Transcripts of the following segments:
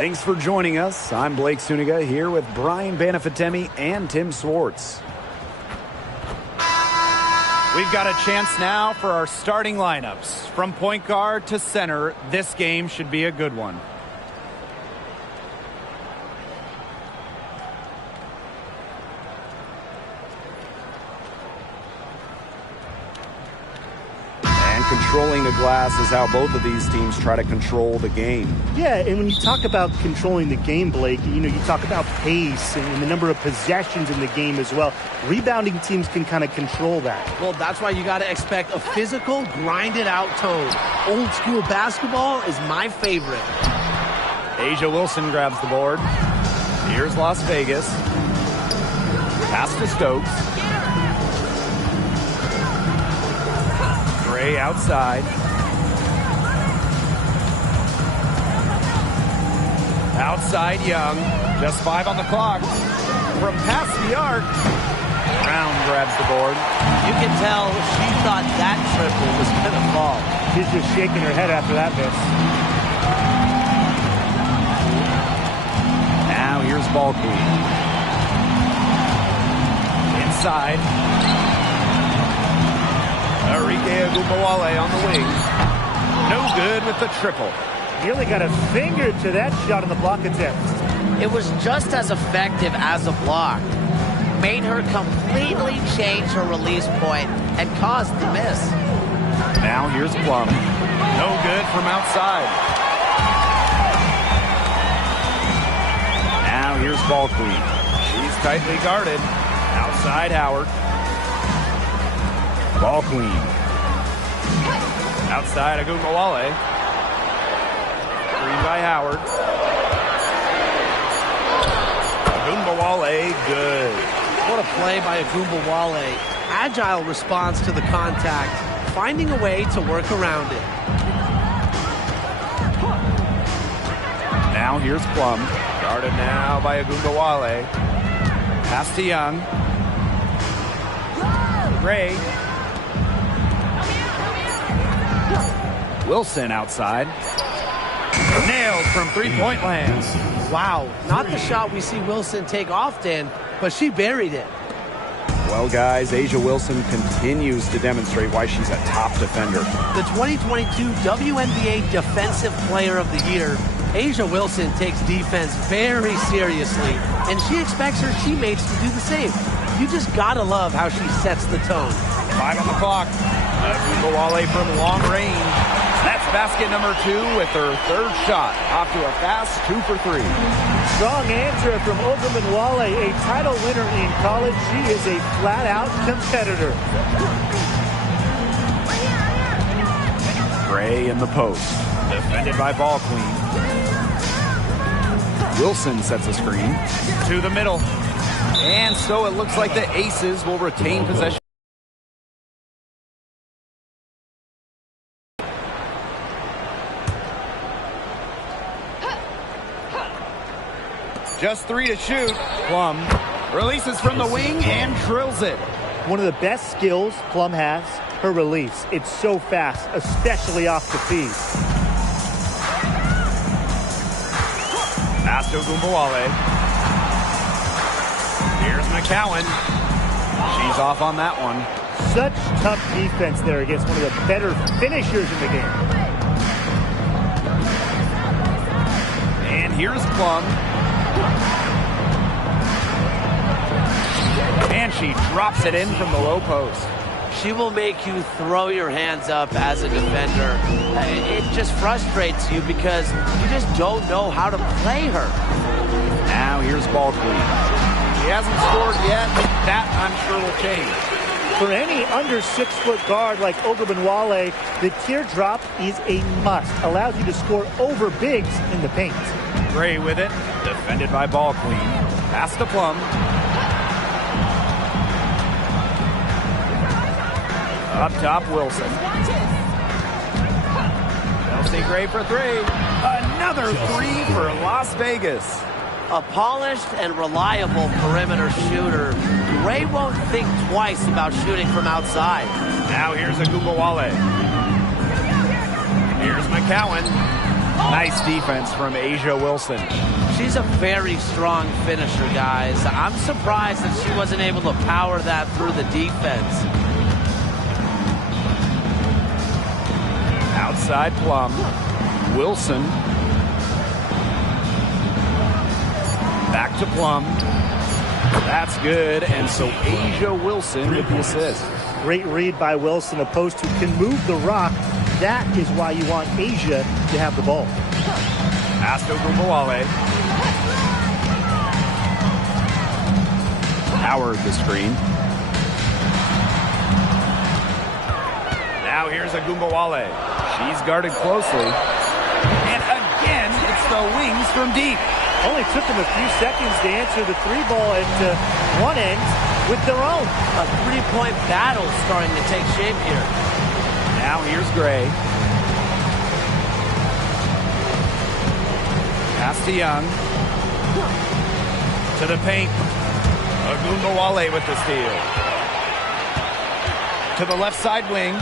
Thanks for joining us. I'm Blake Suniga here with Brian Banafitemi and Tim Swartz. We've got a chance now for our starting lineups. From point guard to center, this game should be a good one. Controlling the glass is how both of these teams try to control the game. Yeah, and when you talk about controlling the game, Blake, you talk about pace and the number of possessions in the game as well. Rebounding teams can kind of control that. Well, that's why you got to expect a physical, grinded-out tone. Old school basketball is my favorite. A'ja Wilson grabs the board. Here's Las Vegas. Pass to Stokes. Outside. Outside Young. Just 5 on the clock. From past the arc. Brown grabs the board. You can tell she thought that triple was going to fall. She's just shaking her head after that miss. Now here's ball queen. Inside. Arike Ogunbowale on the wing. No good with the triple. Nearly got a finger to that shot on the block attempt. It was just as effective as a block. Made her completely change her release point and caused the miss. Now here's Plum. No good from outside. Now here's ball queen. She's tightly guarded. Outside Howard. Ball queen. Outside Ogunbowale. Screen by Howard. Ogunbowale, good. What a play by Ogunbowale. Agile response to the contact, finding a way to work around it. Now here's Plum. Guarded now by Ogunbowale. Pass to Young. Gray. Wilson outside. Nailed from three-point land. Wow, not the shot we see Wilson take often, but she buried it. Well, guys, A'ja Wilson continues to demonstrate why she's a top defender. The 2022 WNBA Defensive Player of the Year, A'ja Wilson takes defense very seriously, and she expects her teammates to do the same. You just gotta love how she sets the tone. 5 on the clock. Ogunbowale from long range. That's basket number 2 with her third shot. Off to a fast 2 for 3. Strong answer from Ogunbowale, a title winner in college. She is a flat-out competitor. Gray in the post. Defended by ball queen. Wilson sets a screen. To the middle. And so it looks like the Aces will retain possession. Just 3 to shoot. Plum releases from the wing and drills it. One of the best skills Plum has, her release. It's so fast, especially off the feed. Pass to Ogunbowale. Here's McCowan. She's off on that one. Such tough defense there against one of the better finishers in the game. And here's Plum. And she drops it in from the low post. She will make you throw your hands up as a defender. It just frustrates you because you just don't know how to play her. Now here's ball queen. She hasn't scored yet. That, I'm sure, will change. For any under 6-foot guard like Ogunbowale, the teardrop is a must. Allows you to score over bigs in the paint. Gray with it. Defended by ball queen. Pass to Plum. Up top, Wilson. They'll see Gray for 3. Another 3 for Las Vegas. A polished and reliable perimeter shooter. Gray won't think twice about shooting from outside. Now here's Ogunbowale. Here's McCowan. Nice defense from Asia Wilson. She's a very strong finisher, guys. I'm surprised that she wasn't able to power that through the defense. Outside Plum. Wilson. Back to Plum. That's good, and so Asia Wilson with the assist. Great read by Wilson. A post who can move the rock. That is why you want Asia to have the ball. Pass to Gumbawale. Howard the screen. Now here's a Gumbawale. She's guarded closely. And again, it's the wings from deep. Only took them a few seconds to answer the three ball at one end with their own. A three-point battle starting to take shape here. Now here's Gray. Pass to Young. To the paint. Agumbawale with the steal. To the left side wing.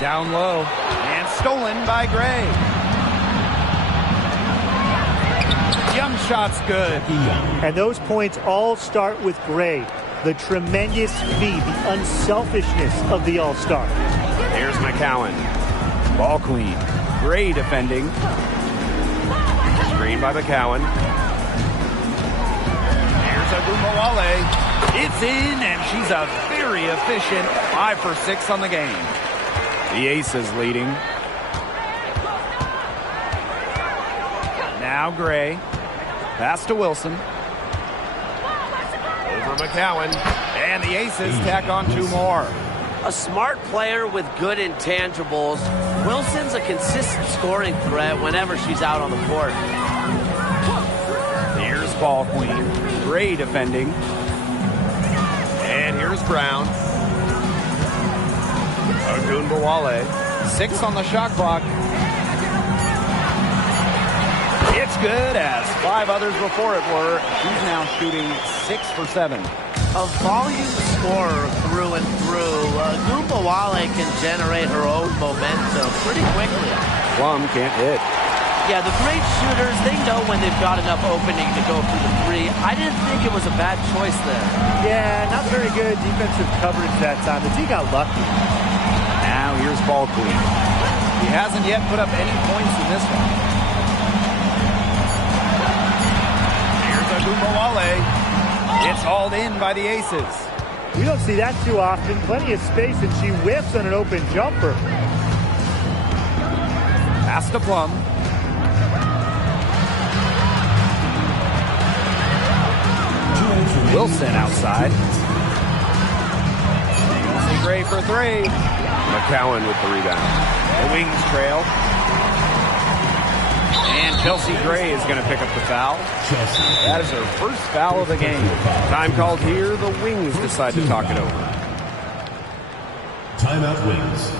Down low. And stolen by Gray. Young shot's good. And those points all start with Gray. The tremendous speed, the unselfishness of the All-Star. Here's McCowan. Ball clean. Gray defending. Screen by McCowan. Here's Agumbawale. It's in, and she's a very efficient 5 for 6 on the game. The Aces leading. Now Gray. Pass to Wilson. Over McCowan. And the Aces tack on 2 more. A smart player with good intangibles. Wilson's a consistent scoring threat whenever she's out on the court. Here's Ball Queen. Gray defending. And here's Brown. Agumbawale. 6 on the shot clock. It's good, as 5 others before it were. She's now shooting 6 for 7. A volume scorer through and through. Agumbawale can generate her own momentum pretty quickly. Plum can't hit. Yeah, the great shooters, they know when they've got enough opening to go for the three. I didn't think it was a bad choice there. Yeah, not very good defensive coverage that time. The D got lucky. Now here's Ball Queen. He hasn't yet put up any points in this one. Here's Agumbawale. It's hauled in by the Aces. We don't see that too often. Plenty of space, and she whiffs on an open jumper. Pass to Plum. Wilson outside. Chelsea Gray for 3. McCowan with the rebound. The Wings trail. And Chelsea Gray is going to pick up the foul. That is her first foul of the game. Time called here. The Wings decide to talk it over. Timeout, Wings.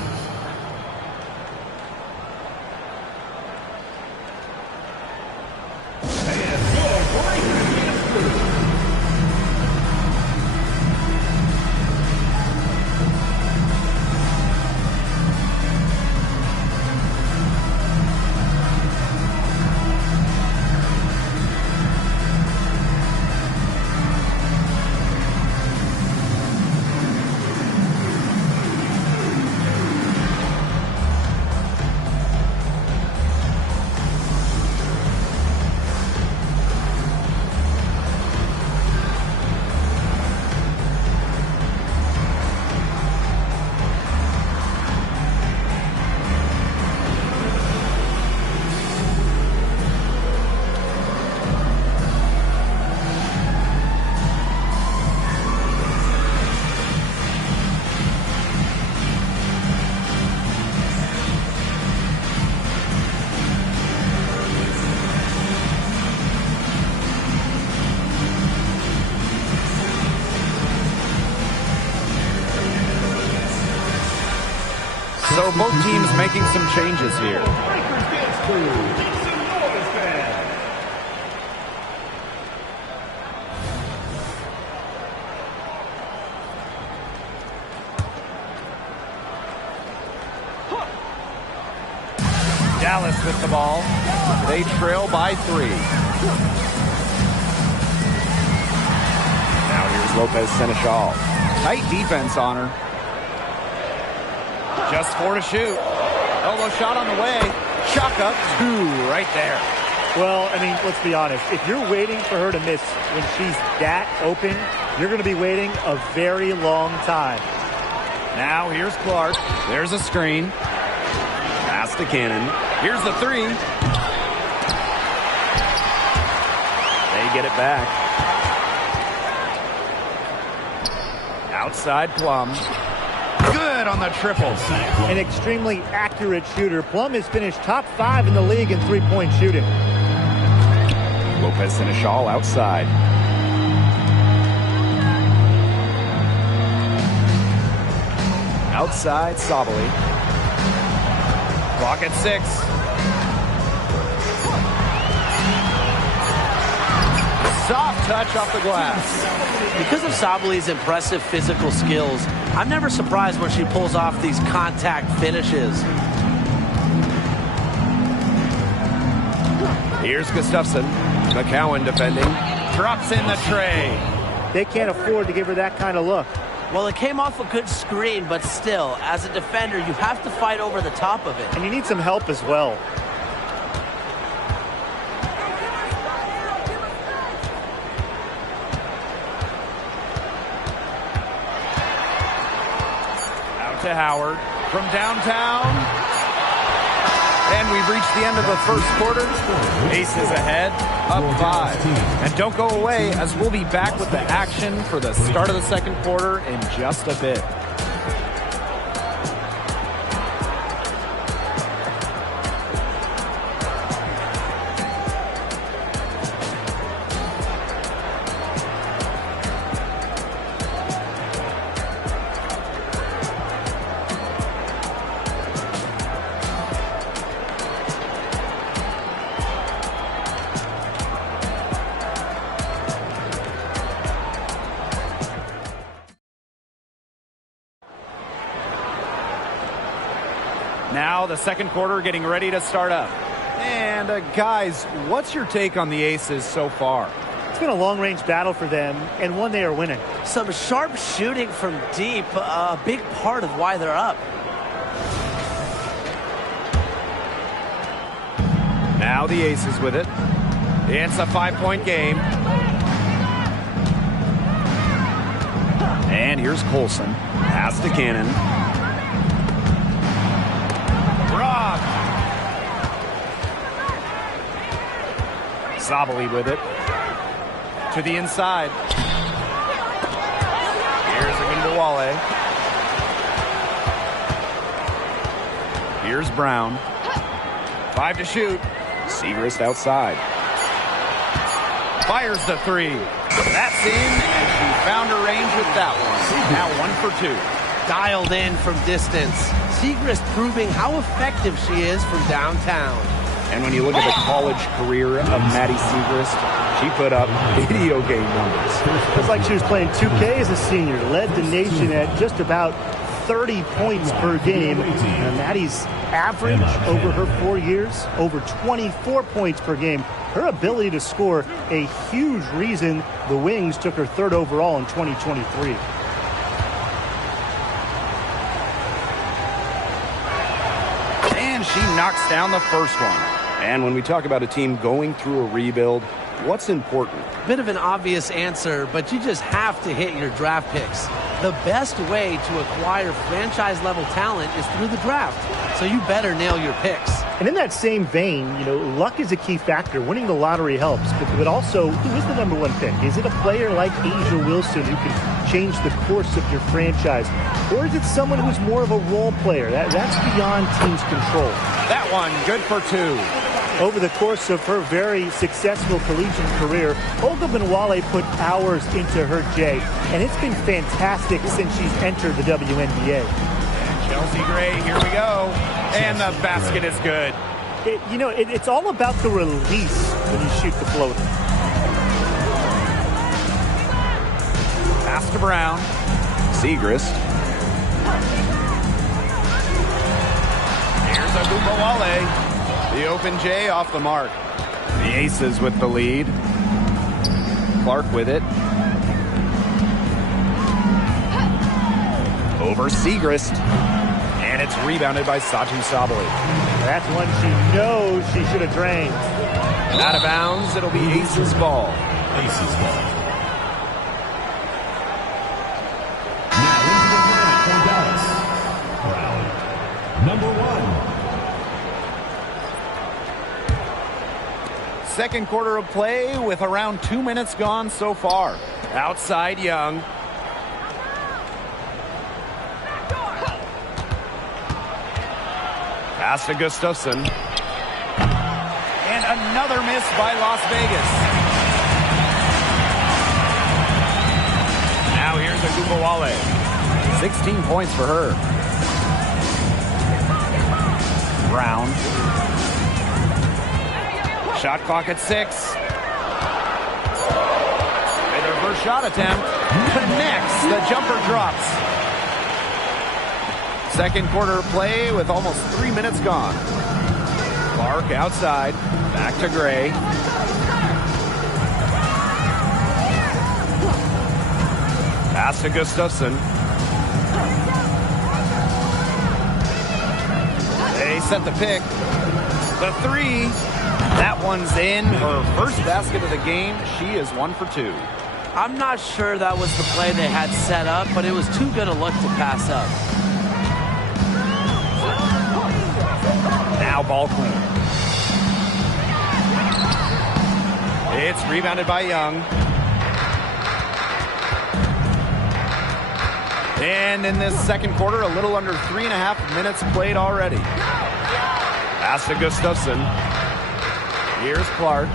So both teams making some changes here. Dallas with the ball. They trail by 3. Now here's Lopez Seneschal. Tight defense on her. Just 4 to shoot. Elbow shot on the way. Shot up 2 right there. Well, I mean, let's be honest. If you're waiting for her to miss when she's that open, you're going to be waiting a very long time. Now here's Clark. There's a screen. Pass to Cannon. Here's the 3. They get it back. Outside Plum. Good on the triple. An extremely accurate shooter. Plum has finished top 5 in the league in three-point shooting. Lopez Seneschal outside. Outside Sabali. Clock at 6. Soft touch off the glass. Because of Sabali's impressive physical skills, I'm never surprised when she pulls off these contact finishes. Here's Gustafson. McCowan defending. Drops in the tray. They can't afford to give her that kind of look. Well, it came off a good screen, but still, as a defender, you have to fight over the top of it. And you need some help as well. Out to Howard from downtown. And we've reached the end of the first quarter. Aces ahead, up 5. And don't go away, as we'll be back with the action for the start of the second quarter in just a bit. Now the second quarter getting ready to start up. And guys, what's your take on the Aces so far? It's been a long-range battle for them, and one they are winning. Some sharp shooting from deep, a big part of why they're up. Now the Aces with it. It's a 5-point game. And here's Colson. Pass to Cannon. Rob. Sabali with it. To the inside. Here's Agumbawale. Here's Brown. 5 to shoot. Segrist outside. Fires the 3. That's in, and she found her range with that one. Now 1 for 2. Dialed in from distance. Segrist proving how effective she is from downtown. And when you look at the college career of Maddie Segrist, she put up video game numbers. It was like she was playing 2K as a senior. Led the nation at just about 30 points per game. Maddie's average over her 4 years, over 24 points per game. Her ability to score, a huge reason the Wings took her 3rd overall in 2023. And she knocks down the first one. And when we talk about a team going through a rebuild, what's important? Bit of an obvious answer, but you just have to hit your draft picks. The best way to acquire franchise-level talent is through the draft, so you better nail your picks. And in that same vein, luck is a key factor. Winning the lottery helps, but also, who is the number 1 pick? Is it a player like Asia Wilson who can change the course of your franchise? Or is it someone who's more of a role player? That's beyond team's control. That one, good for 2. Over the course of her very successful collegiate career, Olga Benwale put hours into her J, and it's been fantastic since she's entered the WNBA. And Chelsea Gray, here we go. And the basket is good. It's all about the release when you shoot the floater. Pass to Brown. Segrist. Here's Agumbawale. The open J off the mark. The Aces with the lead. Clark with it. Over Segrist. And it's rebounded by Satu Sabali. That's one she knows she should have drained. Out of bounds, it'll be Aces ball. Aces ball. Now into the line from Dallas. Round number 1. Second quarter of play with around 2 minutes gone so far. Outside Young. Pass to Gustafson. And another miss by Las Vegas. Now here's Agumbawale. 16 points for her. Brown. Shot clock at 6. With her first shot attempt. Connects. The jumper drops. Second quarter play with almost 3 minutes gone. Clark outside. Back to Gray. Pass to Gustafson. They set the pick. The 3. That one's in. Her first basket of the game. She is 1 for 2. I'm not sure that was the play they had set up, but it was too good a look to pass up. Now ball clean. It's rebounded by Young. And in this second quarter, a little under 3.5 minutes played already. Pass to Gustafson. Here's Clark.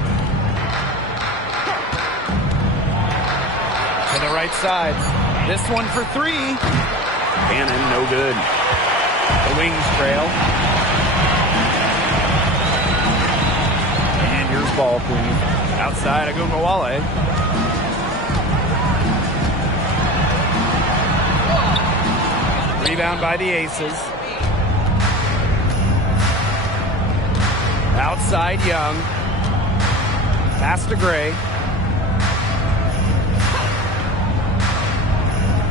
To the right side. This one for 3. Cannon, no good. The Wings trail. And here's ball clean. Outside Agumbawale. Rebound by the Aces. Outside Young. Pass to Gray.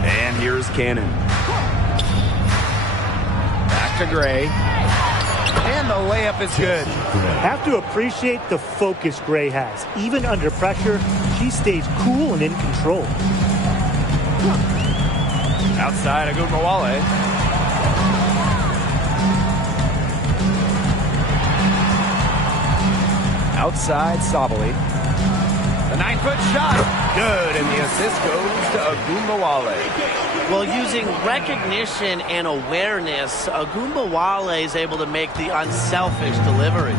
And here's Cannon. Back to Gray. And the layup is good. Have to appreciate the focus Gray has. Even under pressure, she stays cool and in control. Outside Agumbawale. Outside Sabali. The 9-foot shot. Good, and the assist goes to Agumbawale. Well, using recognition and awareness, Agumbawale is able to make the unselfish delivery.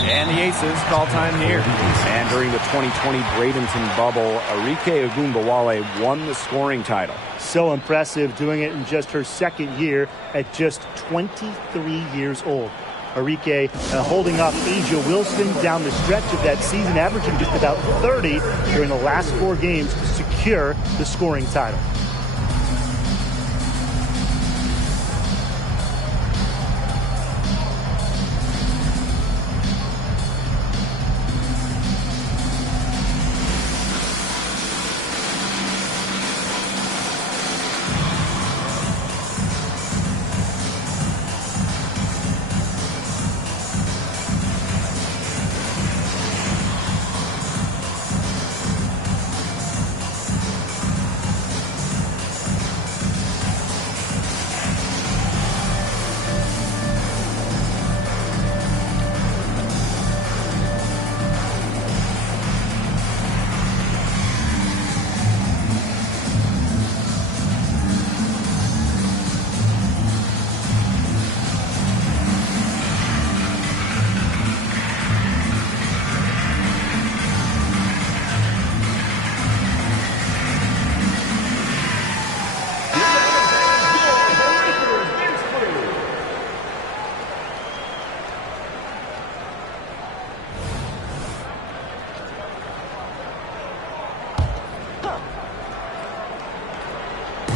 And the Aces call time here. And during the 2020 Bradenton bubble, Arike Agumbawale won the scoring title. So impressive, doing it in just her second year at just 23 years old. Arike holding off Asia Wilson down the stretch of that season, averaging just about 30 during the last 4 games to secure the scoring title.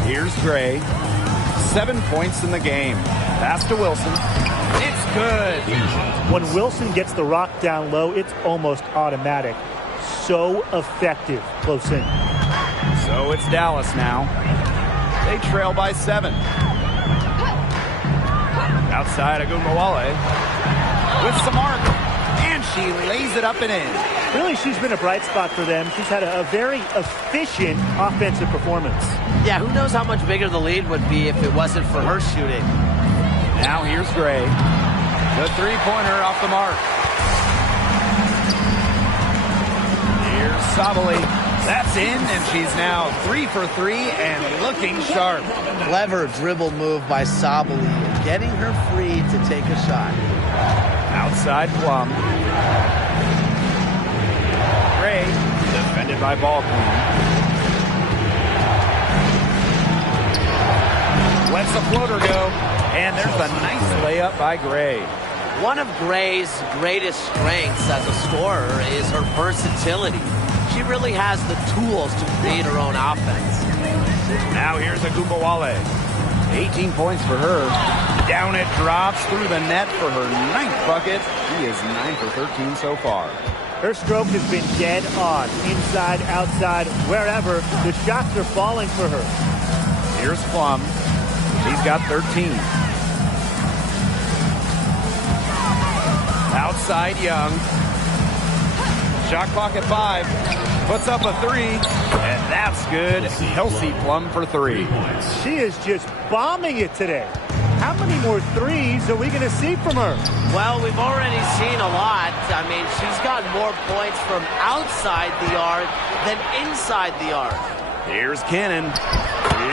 Here's Gray. 7 points in the game. Pass to Wilson. It's good. When Wilson gets the rock down low, it's almost automatic. So effective close in. So it's Dallas now. They trail by 7. Outside Agumbawale with some arc, and she lays it up and in. Really, she's been a bright spot for them. She's had a very efficient offensive performance. Yeah, who knows how much bigger the lead would be if it wasn't for her shooting. Now here's Gray. The three-pointer off the mark. Here's Sabali. That's in, and she's now 3 for 3 and looking sharp. Clever dribble move by Sabali, getting her free to take a shot. Outside Plum. Gray, defended by Ball Queen. Lets the floater go, and there's a nice layup by Gray. One of Gray's greatest strengths as a scorer is her versatility. She really has the tools to create her own offense. Now here's Agumbawale. 18 points for her. Down it drops through the net for her 9th bucket. She is 9 for 13 so far. Her stroke has been dead on. Inside, outside, wherever. The shots are falling for her. Here's Plum. She's got 13. Outside Young. Shot clock at 5. Puts up a 3. And that's good. Kelsey Plum for 3. She is just bombing it today. How many more threes are we going to see from her? Well, we've already seen a lot. I mean, she's got more points from outside the arc than inside the arc. Here's Cannon.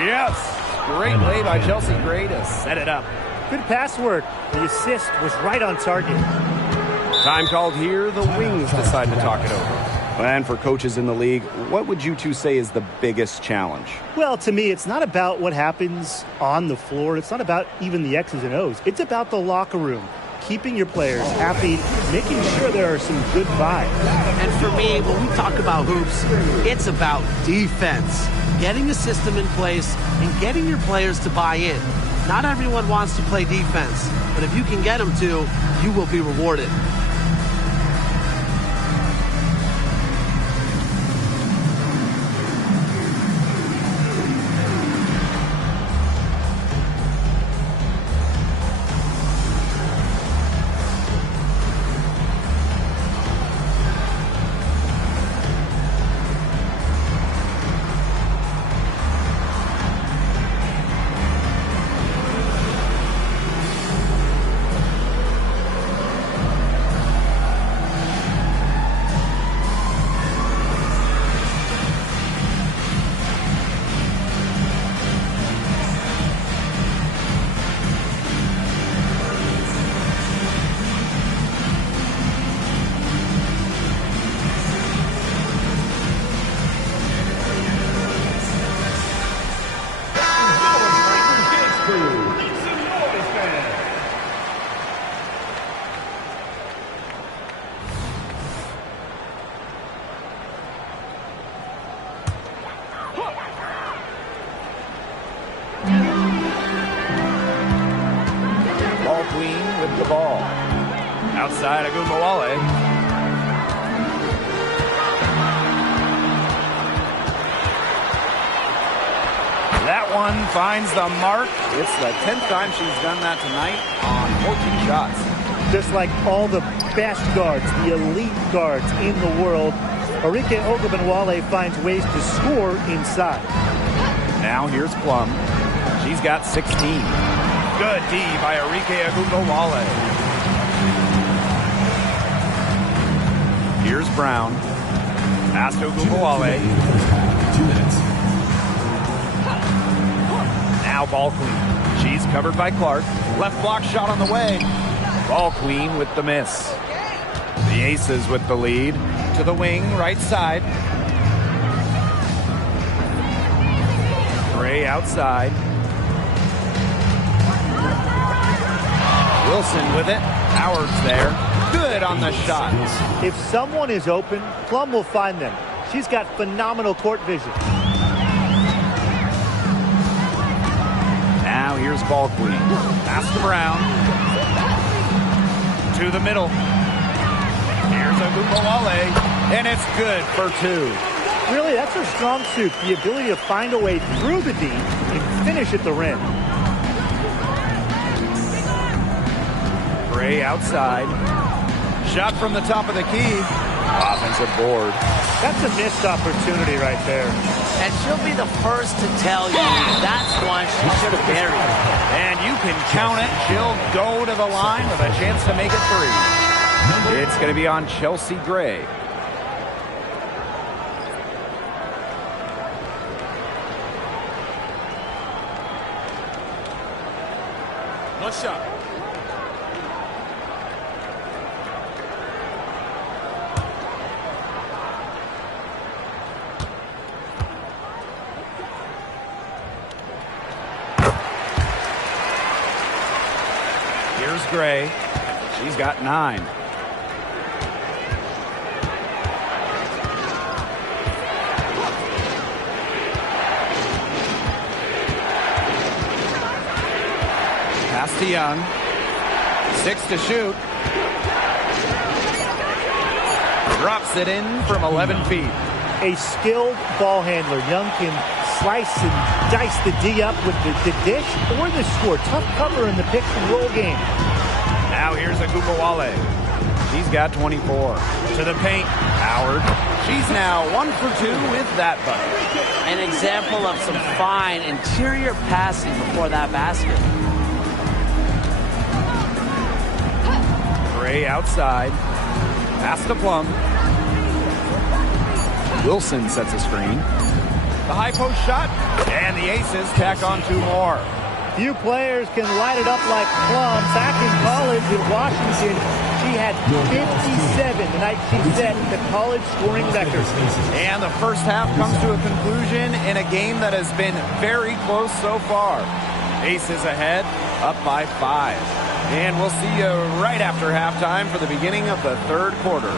Yes! Great play by Chelsea Gray to set it up. Good pass work. The assist was right on target. Time called here. The Wings decide to talk it over. And for coaches in the league, what would you two say is the biggest challenge? Well, to me, it's not about what happens on the floor. It's not about even the X's and O's. It's about the locker room. Keeping your players happy, making sure there are some good vibes. And for me, when we talk about hoops, it's about defense. Getting a system in place and getting your players to buy in. Not everyone wants to play defense, but if you can get them to, you will be rewarded. Outside Agumbawale. That one finds the mark. It's the 10th time she's done that tonight on 14 shots. Just like all the best guards, the elite guards in the world, Arike Ogunbowale finds ways to score inside. Now here's Plum. She's got 16. Good D by Arike Ogunbowale. Here's Brown. Pass to Ogunbowale. 2 minutes. Now Ball Queen. She's covered by Clark. Left block shot on the way. Ball Queen with the miss. The Aces with the lead. To the wing, right side. Gray outside. Wilson with it. Howard's there. Good on the shot. If someone is open, Plum will find them. She's got phenomenal court vision. Now here's Ball Queen. Pass to Brown. To the middle. Here's Agumbawale, and it's good for 2. Really, that's her strong suit, the ability to find a way through the D and finish at the rim. Gray outside. Shot from the top of the key. Offensive board. That's a missed opportunity right there. And she'll be the first to tell you that's one she should have buried. And you can count it. She'll go to the line with a chance to make it 3. It's going to be on Chelsea Gray. One shot. Here's Gray. She's got 9. Pass to Young. 6 to shoot. Drops it in from 11 feet. A skilled ball handler. Young can slice and dice the D up with the dish or the score. Tough cover in the pick and roll game. Now here's Agumbawale. She's got 24. To the paint. Howard. She's now 1 for 2 with that bucket. An example of some fine interior passing before that basket. Gray outside. Pass to Plum. Wilson sets a screen. The high post shot. And the Aces tack on 2 more. Few players can light it up like Plum. Back in college in Washington, she had 57 the night she set the college scoring record. And the first half comes to a conclusion in a game that has been very close so far. Aces ahead, up by 5. And we'll see you right after halftime for the beginning of the 3rd quarter.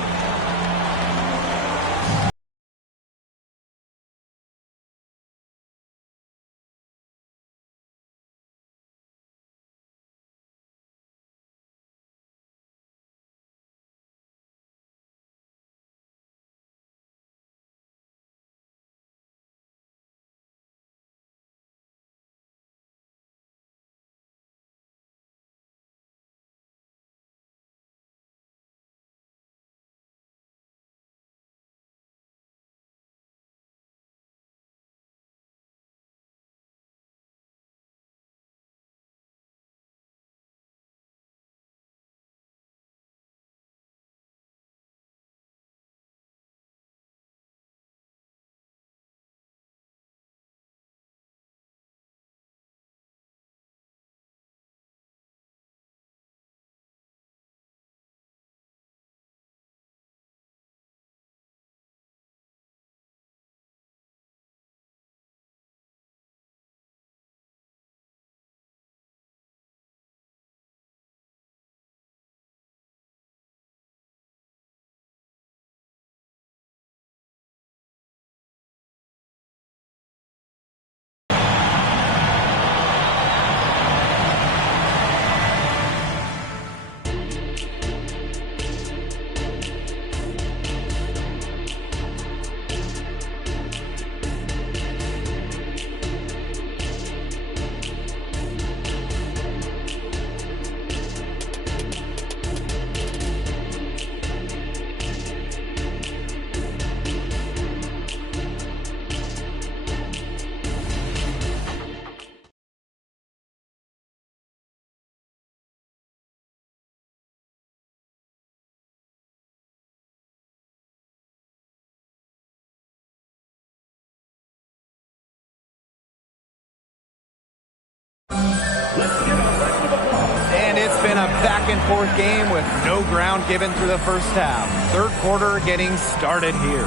And it's been a back-and-forth game with no ground given through the first half. 3rd quarter getting started here.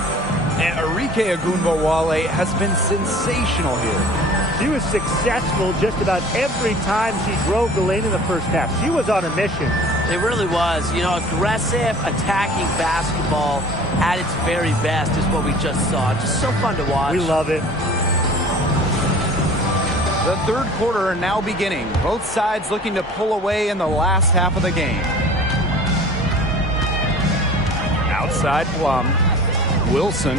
And Arike Agumbawale has been sensational here. She was successful just about every time she drove the lane in the first half. She was on a mission. It really was. You know, aggressive, attacking basketball at its very best is what we just saw. Just so fun to watch. We love it. The 3rd quarter now beginning. Both sides looking to pull away in the last half of the game. Outside Plum. Wilson.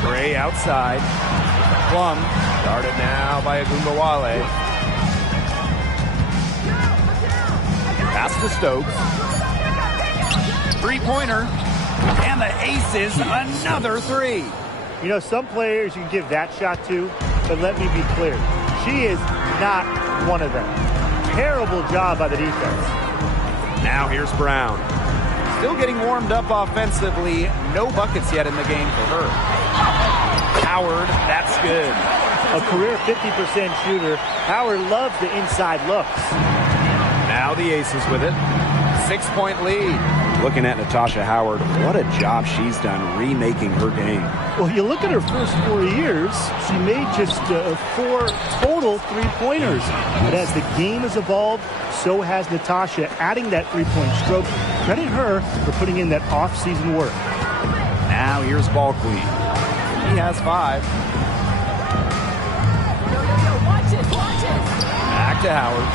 Gray outside. Plum. Guarded now by Agumbawale. Pass to Stokes. Three-pointer. And the aces, another three. You know, some players you can give that shot to, but let me be clear. She is not one of them. Terrible job by the defense. Now here's Brown. Still getting warmed up offensively. No buckets yet in the game for her. Howard, that's good. A career 50% shooter. Howard loves the inside looks. Now the Aces with it. 6-point lead. Looking at Natasha Howard, what a job she's done remaking her game. Well, you look at her first 4 years, she made just 4 total three-pointers. But as the game has evolved, so has Natasha, adding that three-point stroke. Credit her for putting in that off-season work. Now here's Ball Queen. He has 5. Back to Howard.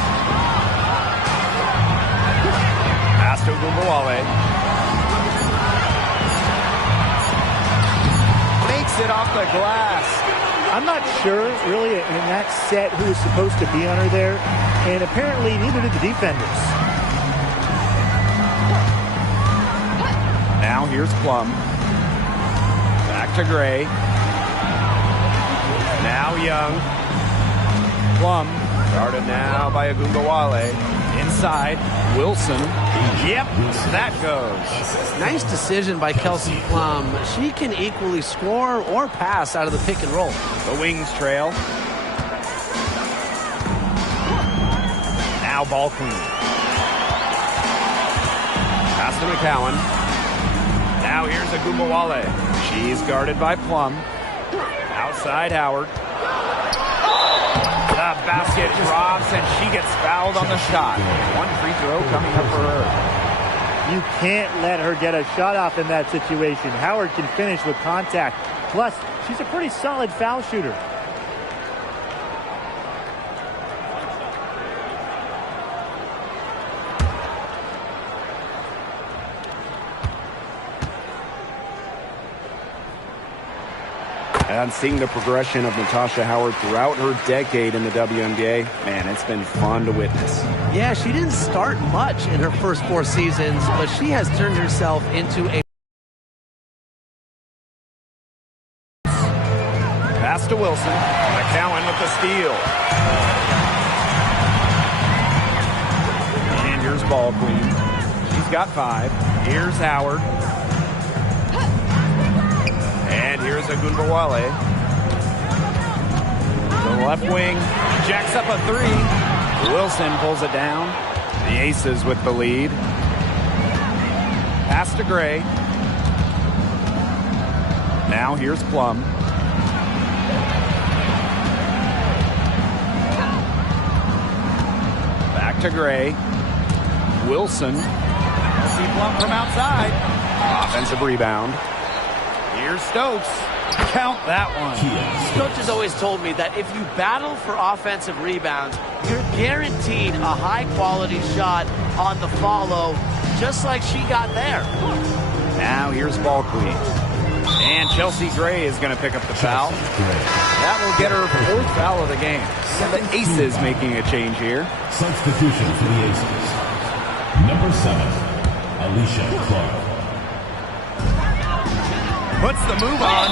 Pass to Agumbawale. Makes it off the glass. I'm not sure, really, in that set who was supposed to be on her there. And apparently, neither did the defenders. Now here's Plum. Back to Gray. Now Young. Plum. Guarded now by Agumbawale. Inside. Wilson. Yep, that goes. Nice decision by Kelsey Plum. She can equally score or pass out of the pick and roll. The Wings trail. Now Ball Queen. Pass to McCowan. Now here's Agumbawale. She's guarded by Plum. Outside Howard. The basket drops and she gets fouled on the shot. 1 free throw coming up for her. You can't let her get a shot off in that situation. Howard can finish with contact. Plus, she's a pretty solid foul shooter. And seeing the progression of Natasha Howard throughout her decade in the WNBA, man, it's been fun to witness. Yeah, she didn't start much in her first 4 seasons, but she has turned herself into a... Pass to Wilson. McCowan with the steal. And here's Ball Queen. She's got 5. Here's Howard. And here's Agumbawale. The left wing jacks up a 3. Wilson pulls it down. The Aces with the lead. Pass to Gray. Now here's Plum. Back to Gray. Wilson. See Plum from outside. Offensive rebound. Here's Stokes. Count that one. Coach has always told me that if you battle for offensive rebounds, you're guaranteed a high-quality shot on the follow, just like she got there. Now here's Ball Queen. And Chelsea Gray is going to pick up the foul. That will get her 4th foul of the game. And the Aces making a change here. Substitution for the Aces. Number 7, Alicia Clark. Puts the move on.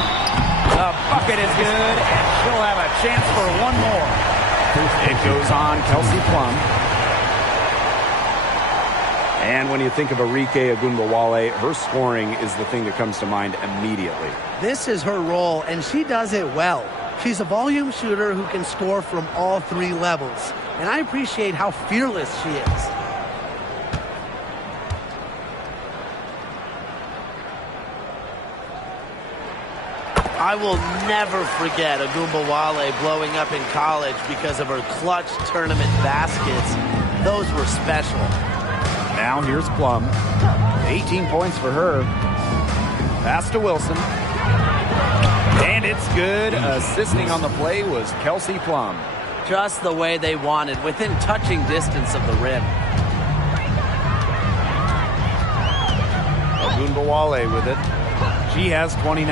The bucket is good, and she'll have a chance for one more. It goes on Kelsey Plum. And when you think of Arike Agumbawale, her scoring is the thing that comes to mind immediately. This is her role, and she does it well. She's a volume shooter who can score from all 3 levels, and I appreciate how fearless she is. I will never forget Agumbawale blowing up in college because of her clutch tournament baskets. Those were special. Now here's Plum. 18 points for her. Pass to Wilson. And it's good. Assisting on the play was Kelsey Plum. Just the way they wanted, within touching distance of the rim. Ogunbowale with it. She has 29.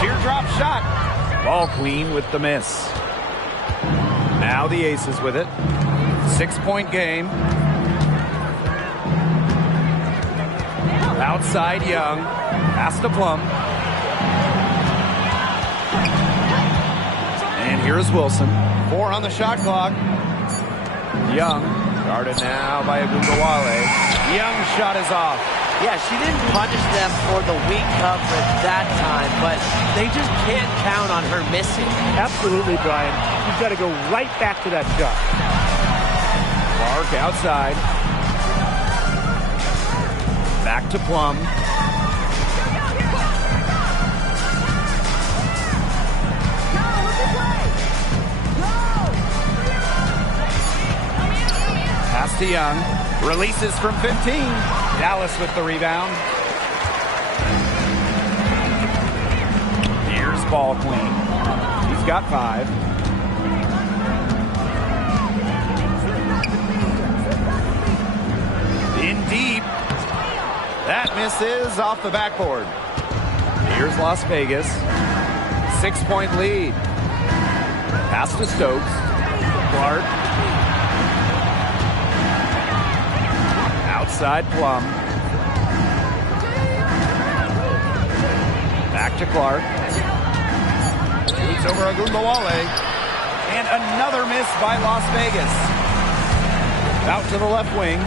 Teardrop shot. Ball queen with the miss. Now the Aces with it. 6-point game. Outside Young. Pass to Plum. And here's Wilson. 4 on the shot clock. Young. Guarded now by Ogunbowale. Young's shot is off. Yeah, she didn't punish them for the weak coverage that time, but they just can't count on her missing. Absolutely, Brian. You've got to go right back to that shot. Clark outside. Back to Plum. Pass to Young. Releases from 15. Dallas with the rebound. Here's ball queen. He's got 5. In deep. That misses off the backboard. Here's Las Vegas. 6-point lead. Pass to Stokes. Clark. Outside Plum. Back to Clark. Shoots over Ogunbowale. And another miss by Las Vegas. Out to the left wing.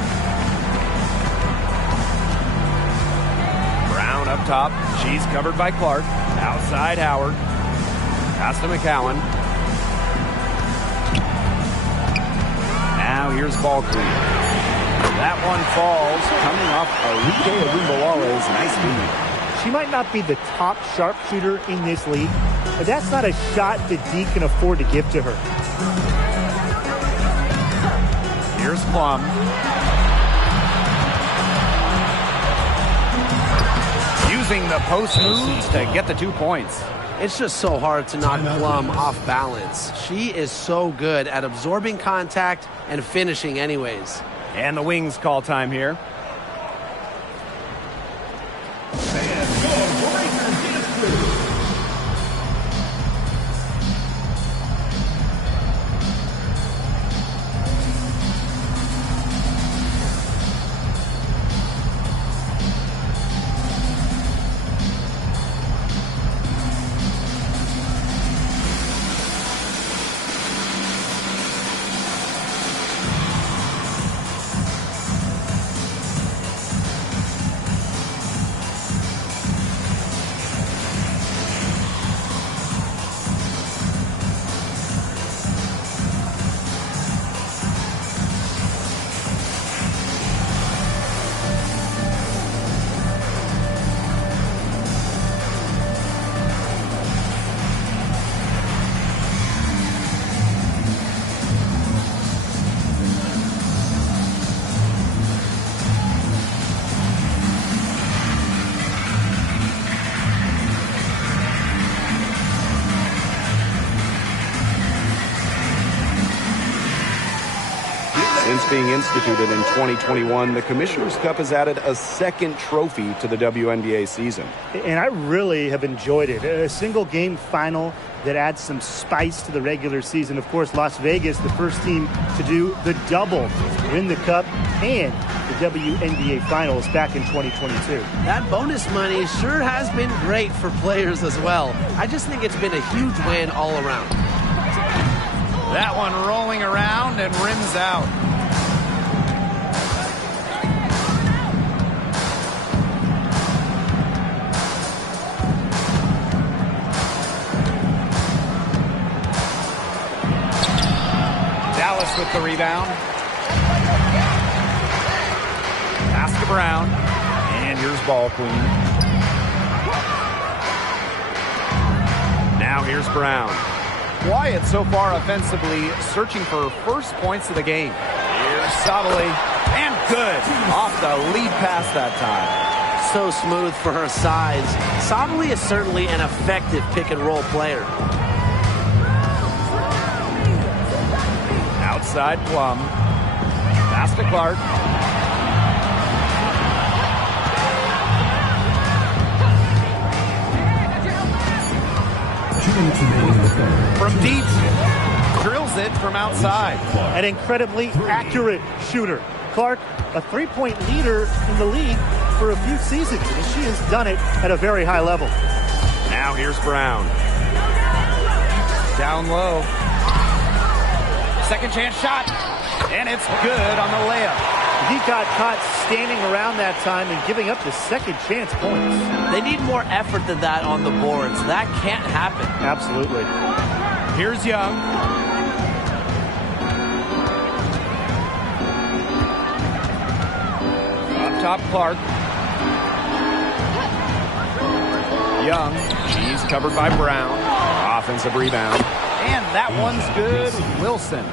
Brown up top. She's covered by Clark. Outside Howard. Pass to McCowan. Now here's ball queen. That one falls, coming off Arike Ogunbowale's nice lead. She might not be the top sharpshooter in this league, but that's not a shot that D can afford to give to her. Here's Plum. Using the post moves to get the 2 points. It's just so hard to knock Plum off balance. She is so good at absorbing contact and finishing anyways. And the Wings call time here. Since being instituted in 2021, the Commissioner's Cup has added a second trophy to the WNBA season. And I really have enjoyed it. A single game final that adds some spice to the regular season. Of course, Las Vegas, the first team to do the double, win the Cup and the WNBA Finals back in 2022. That bonus money sure has been great for players as well. I just think it's been a huge win all around. That one rolling around and rims out. Dallas with the rebound. Pass to Brown. And here's ball queen. Now here's Brown. Quiet so far offensively, searching for first points of the game. Here's Sabali, and good. Off the lead pass that time. So smooth for her size. Sabali is certainly an effective pick-and-roll player. Outside Plum. Pass to Clark. From deep, drills it from outside. An incredibly accurate shooter. Clark, a three-point leader in the league for a few seasons, and she has done it at a very high level. Now here's Brown. Down low. Second chance shot. And it's good on the layup. He got caught standing around that time and giving up the second chance points. They need more effort than that on the boards. That can't happen. Absolutely. Here's Young. Up top, Clark. Young. She's covered by Brown. Offensive rebound. And that one's good. Wilson.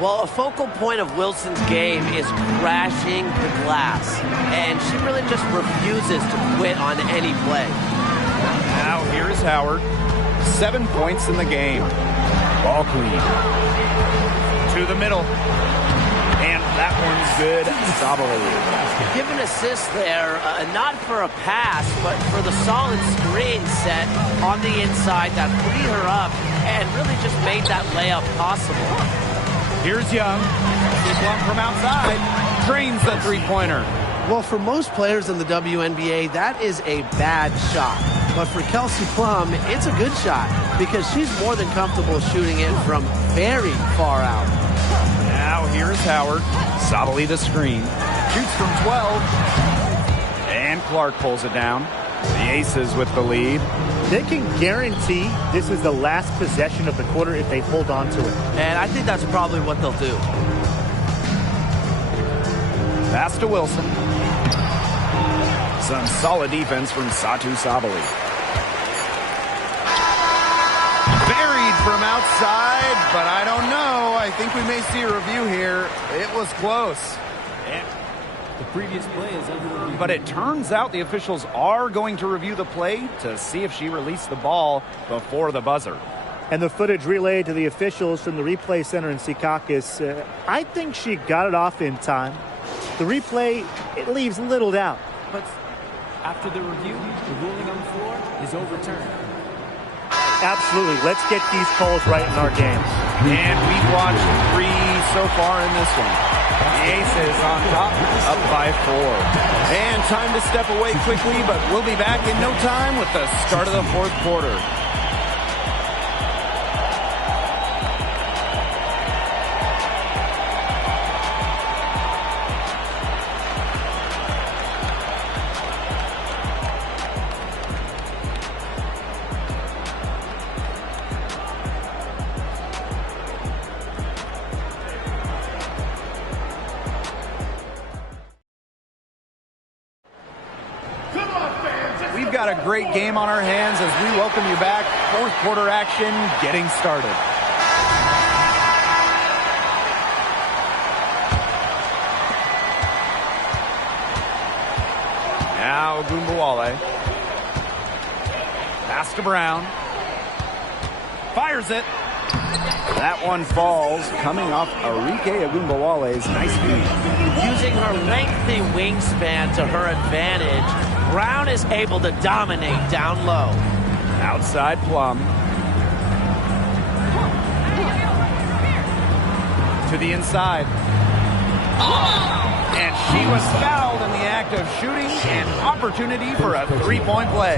Well, a focal point of Wilson's game is crashing the glass. And she really just refuses to quit on any play. Now here is Howard. 7 points in the game. Ball clean. To the middle. And that one's good. Sabali. Give an assist there, not for a pass, but for the solid screen set on the inside that freed her up and really just made that layup possible. Here's Young. Plum from outside. Drains the three-pointer. Well, for most players in the WNBA, that is a bad shot. But for Kelsey Plum, it's a good shot because she's more than comfortable shooting it from very far out. Now here's Howard. Sabali the screen. Shoots from 12. And Clark pulls it down. The Aces with the lead. They can guarantee this is the last possession of the quarter if they hold on to it. And I think that's probably what they'll do. Pass to Wilson. Some solid defense from Satu Sabali. Buried from outside, but I don't know. I think we may see a review here. It was close. The previous play is under review. But it turns out the officials are going to review the play to see if she released the ball before the buzzer. And the footage relayed to the officials from the replay center in Secaucus. I think she got it off in time. The replay, it leaves little doubt. But after the review, the ruling on the floor is overturned. Absolutely. Let's get these calls right in our games. And we've watched 3 so far in this one. The Aces on top, up by 4. And time to step away quickly, but we'll be back in no time with the start of the fourth quarter. We've got a great game on our hands as we welcome you back. Fourth quarter action getting started. Now Gumbawale. Pass to Brown. Fires it. That one falls, coming off Arike Agumbawale's nice feed. Using her lengthy wingspan to her advantage, Brown is able to dominate down low. Outside Plum. To the inside. And she was fouled in the act of shooting, an opportunity for a three-point play.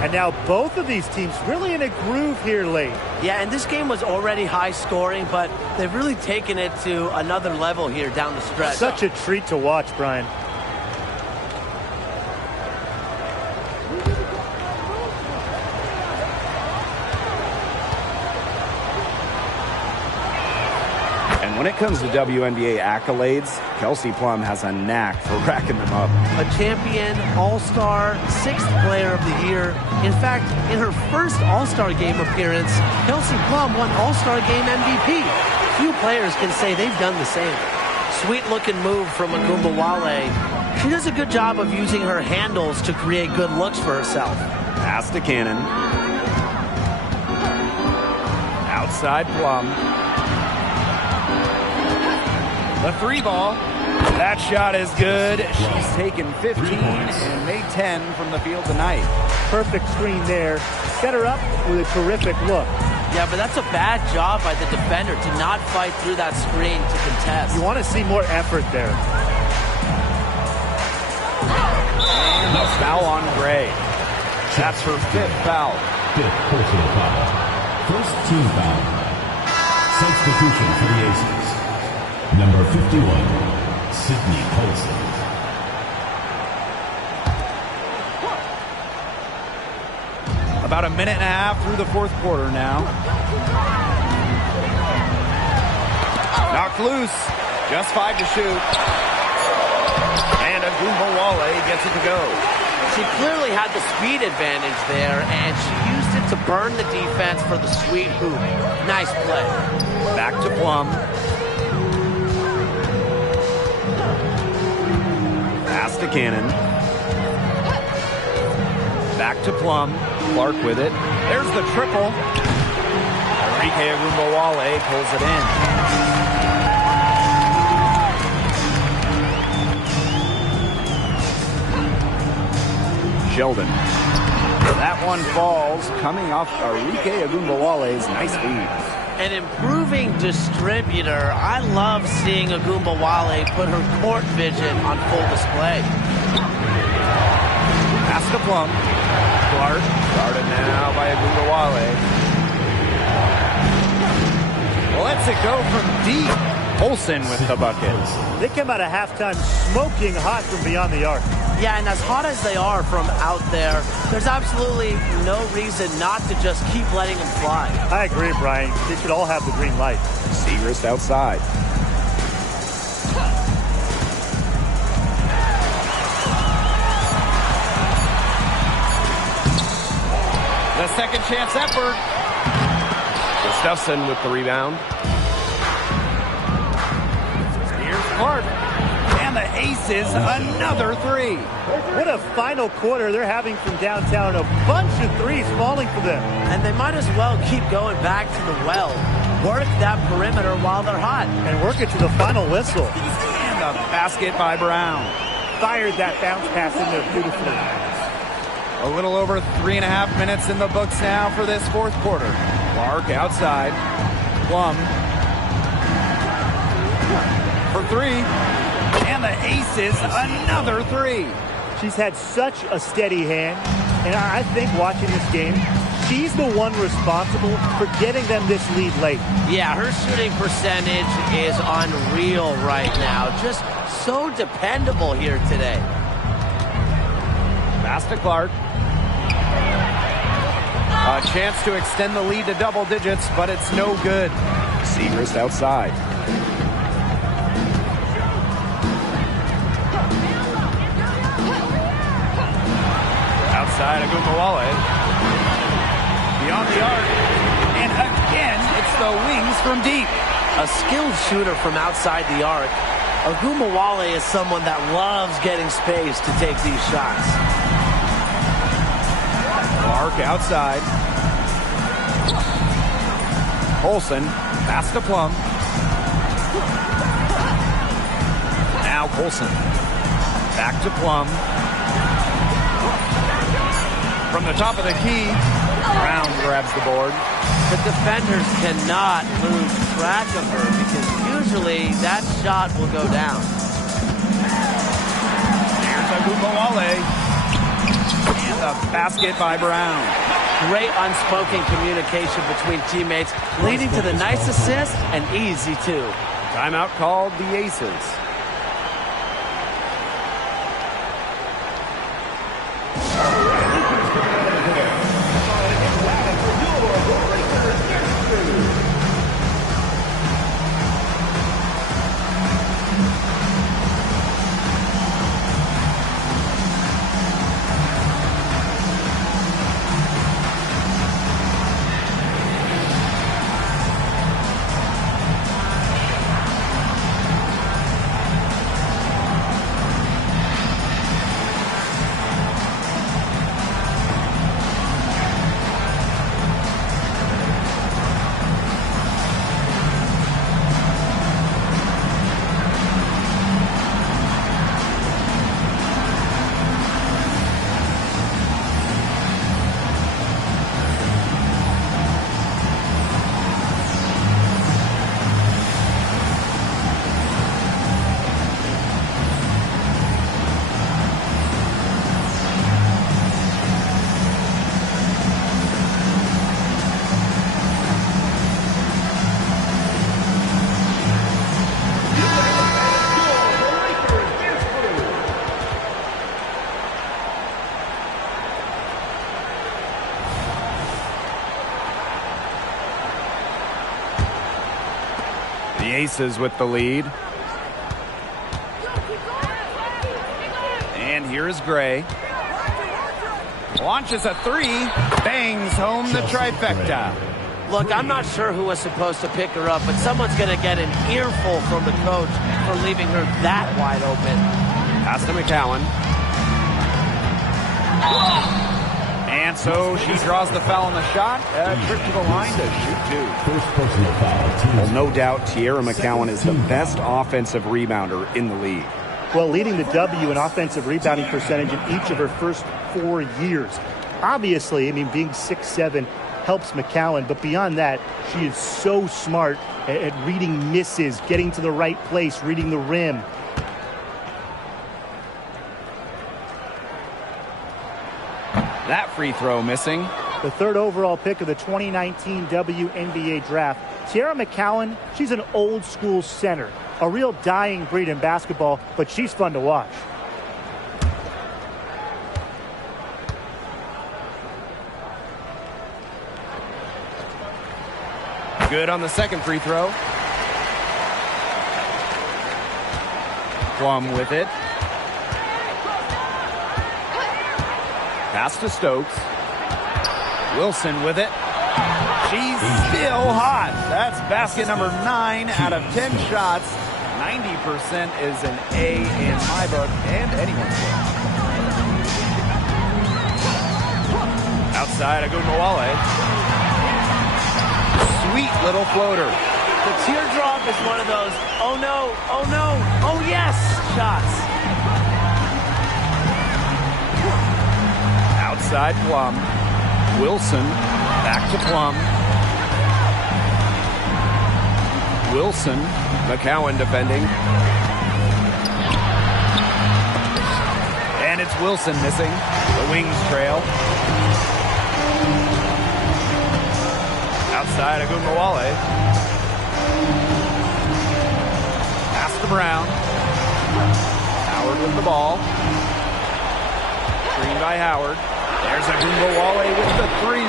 And now both of these teams really in a groove here late. Yeah, and this game was already high scoring, but they've really taken it to another level here down the stretch. Such a treat to watch, Brian. When it comes to WNBA accolades, Kelsey Plum has a knack for racking them up. A champion, all-star, 6th player of the year. In fact, in her first all-star game appearance, Kelsey Plum won all-star game MVP. Few players can say they've done the same. Sweet-looking move from Agumbawale. She does a good job of using her handles to create good looks for herself. Pass to Cannon. Outside Plum. The 3-ball. That shot is good. She's taken 15 and made 10 from the field tonight. Perfect screen there. Set her up with a terrific look. Yeah, but that's a bad job by the defender to not fight through that screen to contest. You want to see more effort there. And a foul on Gray. That's her 5th foul. 5th personal foul. First team foul. Substitution for the Aces. Number 51, Sydney Colson. About a minute and a half through the 4th quarter now. Knocked loose. Just 5 to shoot. And Agumbawale gets it to go. She clearly had the speed advantage there, and she used it to burn the defense for the sweet hoop. Nice play. Back to Plum. Pass to Cannon. Back to Plum. Clark with it. There's the triple. Enrique Agumbawale pulls it in. Sheldon. That one falls, coming off Enrique Agumbawale's nice feed. An improving distributor. I love seeing Agumbawale put her court vision on full display. Pass to Plum. Clark, guarded now by Agumbawale. Lets it go from deep. Olsen with the bucket. They come out of halftime smoking hot from beyond the arc. Yeah, and as hot as they are from out there, there's absolutely no reason not to just keep letting them fly. I agree, Brian. They should all have the green light. Segrist outside. The second chance effort. Gustafson with the rebound. Here's Clark. And the Aces, another 3. What a final quarter they're having from downtown. A bunch of threes falling for them. And they might as well keep going back to the well. Work that perimeter while they're hot. And work it to the final whistle. And a basket by Brown. Fired that bounce pass in there beautifully. A little over 3.5 minutes in the books now for this 4th quarter. Clark outside. Plum. For 3. And the Aces, another 3. She's had such a steady hand. And I think watching this game, she's the one responsible for getting them this lead late. Yeah, her shooting percentage is unreal right now. Just so dependable here today. Pass to Clark. A chance to extend the lead to double digits, but it's no good. Segrist outside. Outside Agumbawale. Beyond the arc. And again, it's the wings from deep. A skilled shooter from outside the arc. Agumbawale is someone that loves getting space to take these shots. Clark outside. Olsen, pass to Plum. Now Colson. Back to Plum. From the top of the key, Brown grabs the board. The defenders cannot lose track of her because usually that shot will go down. Here's Agumbawale. And the basket by Brown. Great unspoken communication between teammates, leading to the nice assist and easy two. Timeout called the Aces. The Aces with the lead. And here is Gray. Launches a three. Bangs home the trifecta. Look, I'm not sure who was supposed to pick her up, but someone's going to get an earful from the coach for leaving her that wide open. Pass to McCowan. And so she draws the foul on the shot. A trip to the line to shoot two. First personal foul. Well, no doubt Tierra McCowan is the best offensive rebounder in the league. Well, leading the W in offensive rebounding percentage in each of her first 4 years. Obviously, I mean, being 6'7" helps McCowan, but beyond that, she is so smart at reading misses, getting to the right place, reading the rim. That free throw missing. The third overall pick of the 2019 WNBA draft, Tierra McCowan, she's an old school center. A real dying breed in basketball, but she's fun to watch. Good on the second free throw. Plum with it. Pass to Stokes. Wilson with it. She's still hot. That's basket number 9 out of 10 shots. 90% is an A in my book and anyone's book. Outside, Agunmawale. Sweet little floater. The teardrop is one of those, oh no, oh yes, shots. Outside Plum. Wilson back to Plum. Wilson. McCowan defending. And it's Wilson missing. The Wings trail. Outside Agunmawale. Pass to Brown. Howard with the ball. Screen by Howard. There's Agunmawale with the three.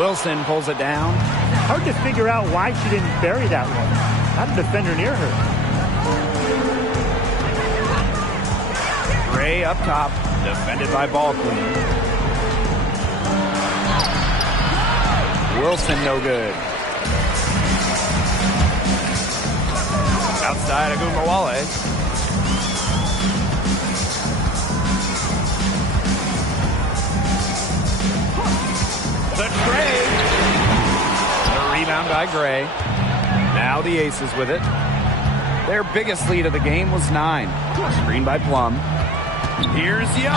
Wilson pulls it down. Hard to figure out why she didn't bury that one. Not a defender near her. Gray up top, defended by Ball Queen. Wilson no good. Outside Agunmawale. The tray. The rebound by Gray. Now the Aces with it. Their biggest lead of the game was 9. Screen by Plum. Here's Young.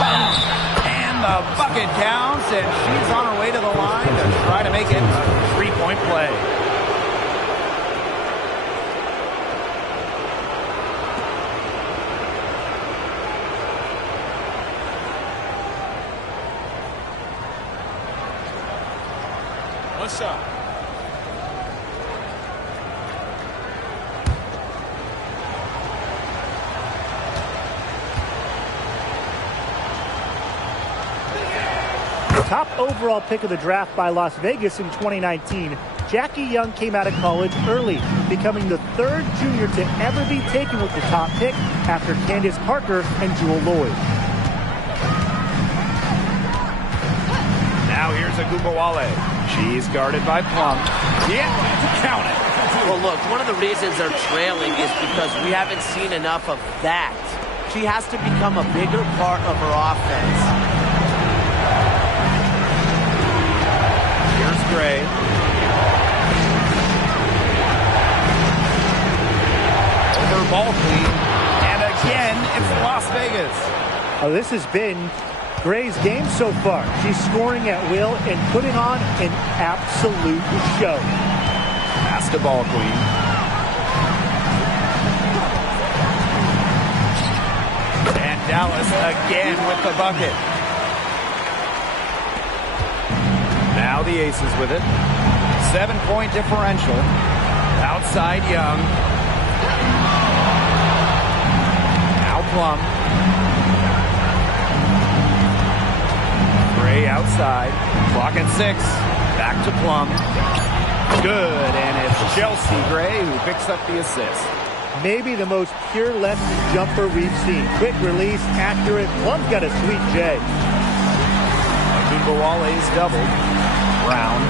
And the bucket counts, and she's on her way to the line to try to make it a 3-point play. What's up? Top overall pick of the draft by Las Vegas in 2019, Jackie Young came out of college early, becoming the third junior to ever be taken with the top pick after Candace Parker and Jewel Lloyd. Now here's Agunmawale. She's guarded by Plum. Yeah, count it. Well, look, one of the reasons they're trailing is because we haven't seen enough of that. She has to become a bigger part of her offense. Gray. Over Ball Queen. And again, it's Las Vegas. Oh, this has been Gray's game so far. She's scoring at will and putting on an absolute show. Pass to Ball Queen. And Dallas again with the bucket. Now the Aces with it. 7-point differential. Outside Young. Now Plum. Gray outside. Clock at 6. Back to Plum. Good, and it's Chelsea Gray who picks up the assist. Maybe the most pure lefty jumper we've seen. Quick release, accurate. One's got a sweet J. Agumbawale's doubled. Brown.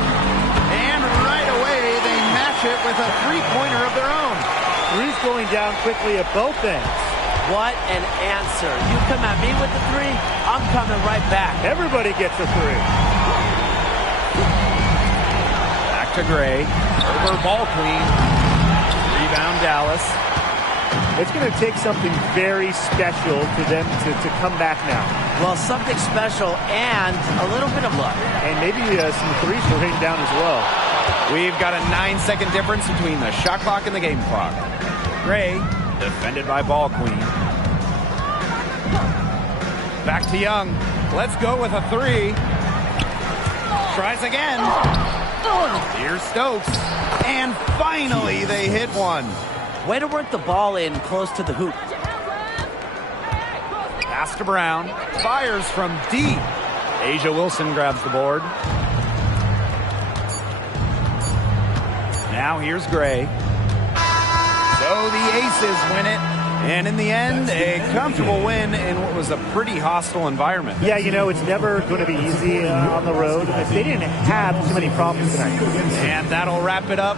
And right away, they match it with a three-pointer of their own. Three's going down quickly at both ends. What an answer. You come at me with the three, I'm coming right back. Everybody gets a three. Back to Gray. Over ball queen. Rebound Dallas. It's going to take something very special for them to come back now. Well, something special and a little bit of luck. And maybe some threes will rain down as well. We've got a 9-second difference between the shot clock and the game clock. Gray, defended by ball queen. Back to Young. Let's go with a three. Tries again. Here's Stokes. And finally they hit one. Way to work the ball in close to the hoop. Pass to Brown. Fires from deep. Asia Wilson grabs the board. Now here's Gray. So the Aces win it. And in the end, a comfortable win in what was a pretty hostile environment. Yeah, you know, it's never going to be easy on the road. They didn't have too many problems tonight. And that'll wrap it up